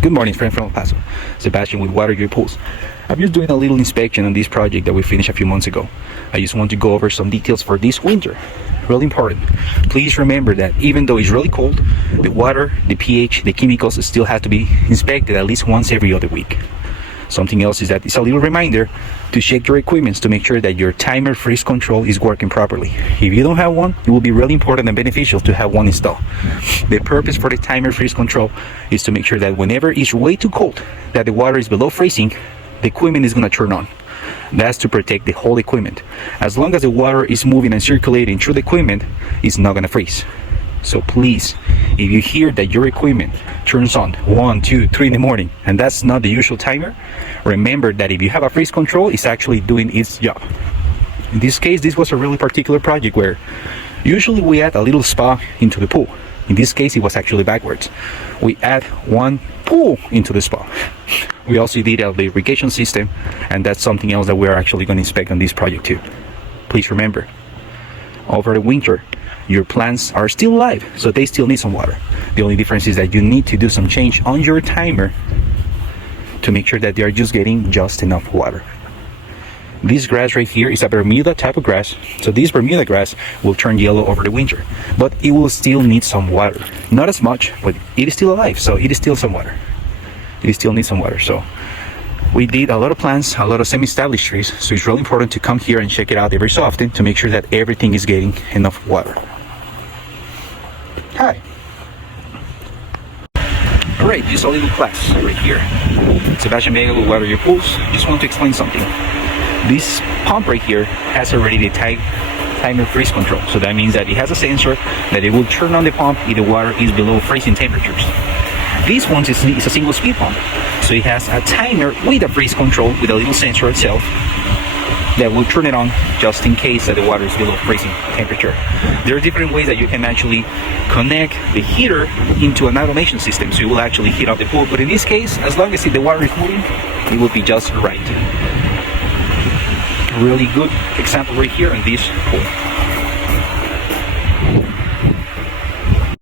Good morning, friend from Paso. Sebastian with Water Your Pools. I'm just doing a little inspection on this project that we finished a few months ago. I just want to go over some details for this winter. Really important. Please remember that even though it's really cold, the water, the pH, the chemicals still have to be inspected at least once every other week. Something else is that it's a little reminder to check your equipment to make sure that your timer freeze control is working properly. If you don't have one, it will be really important and beneficial to have one installed. The purpose for the timer freeze control is to make sure that whenever it's way too cold, that the water is below freezing, the equipment is going to turn on. That's to protect the whole equipment. As long as the water is moving and circulating through the equipment, it's not going to freeze. So please, if you hear that your equipment turns on 1, 2, 3 in the morning, and that's not the usual timer, remember that if you have a freeze control, it's actually doing its job. In this case, this was a really particular project where usually we add a little spa into the pool. In this case, it was actually backwards. We add one pool into the spa. We also did the irrigation system, and that's something else that we're actually going to inspect on this project too. Please remember, over the winter, your plants are still alive, so they still need some water. The only difference is that you need to do some change on your timer to make sure that they are just getting just enough water. This grass right here is a Bermuda type of grass, so this Bermuda grass will turn yellow over the winter, but it will still need some water. Not as much, but it is still alive, so it is still some water. It still needs some water. So we did a lot of plants, a lot of semi-established trees, so it's really important to come here and check it out every so often to make sure that everything is getting enough water. Hi. Alright, just a little class right here. Sebastian Vega with Water Your Pools. Just want to explain something. This pump right here has already the timer freeze control. So that means that it has a sensor that it will turn on the pump if the water is below freezing temperatures. This one is a single speed pump. So it has a timer with a freeze control with a little sensor itself that will turn it on just in case that the water is below freezing temperature. There are different ways that you can actually connect the heater into an automation system, so it will actually heat up the pool. But in this case, as long as the water is moving, it will be just right. Really good example right here in this pool.